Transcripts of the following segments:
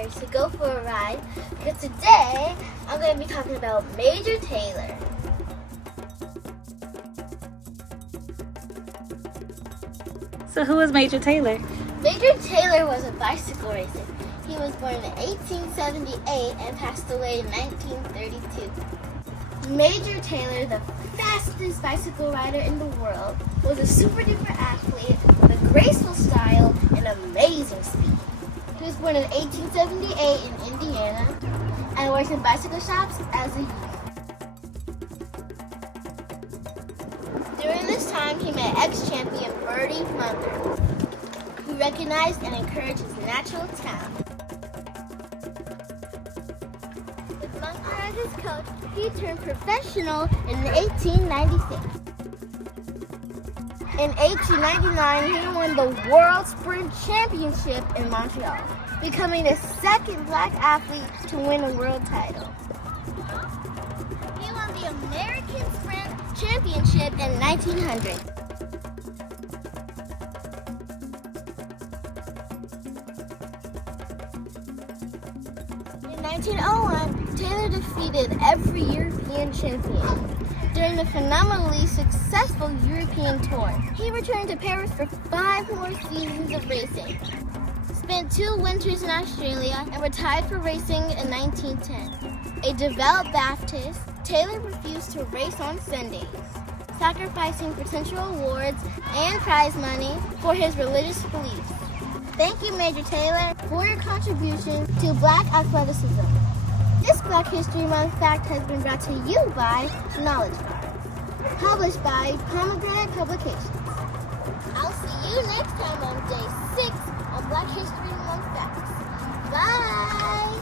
tires to go for a ride because today I'm going to be talking about Major Taylor. So who is Major Taylor? Major Taylor was a bicycle racer. He was born in 1878 and passed away in 1932. Major Taylor, the fastest bicycle rider in the world, was a super duper athlete with a graceful style and amazing speed. He was born in 1878 in Indiana and worked in bicycle shops as a youth. During this time, he met ex-champion Bertie Munger, who recognized and encouraged his natural talent. With Munger as his coach, he turned professional in 1896. In 1899, he won the World Sprint Championship in Montreal, becoming the second black athlete to win a world title. He won the American Sprint Championship in 1900. In 1901, Taylor defeated every European champion during the phenomenally successful European tour. He returned to Paris for 5 more seasons of racing, spent 2 winters in Australia, and retired from racing in 1910. A devout Baptist, Taylor refused to race on Sundays, sacrificing potential awards and prize money for his religious beliefs. Thank you, Major Taylor, for your contribution to Black athleticism. This Black History Month fact has been brought to you by Knowledge Bar, published by Pomegranate Publications. I'll see you next time on Day 6 of Black History Month Facts. Bye!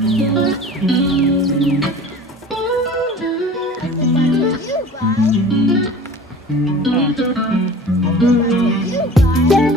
You by